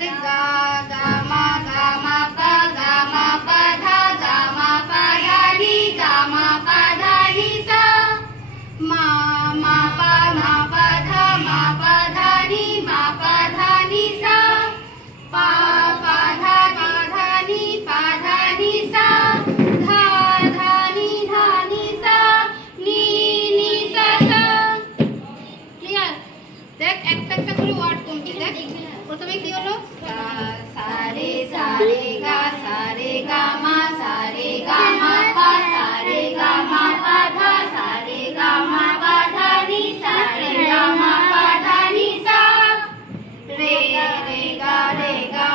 তাহলে গা গা মা পা গা মা পা ধা গা মা পা ধা নি গা মা পা ধা নি সা মা পা ধা নি মা পা ধা নি সা পা ধা নি সা ধা নি সা নি সা সা। ক্লিয়ার? দেখ একটা একটা করে ওয়ার্ড কোনটি দেখ। প্রথমে কি হলো? সা রে গা মা পা সা রে গা মা পা ধা সা রে গা মা পা ধা নি সা রে গা মা পা ধা নি সা রে গা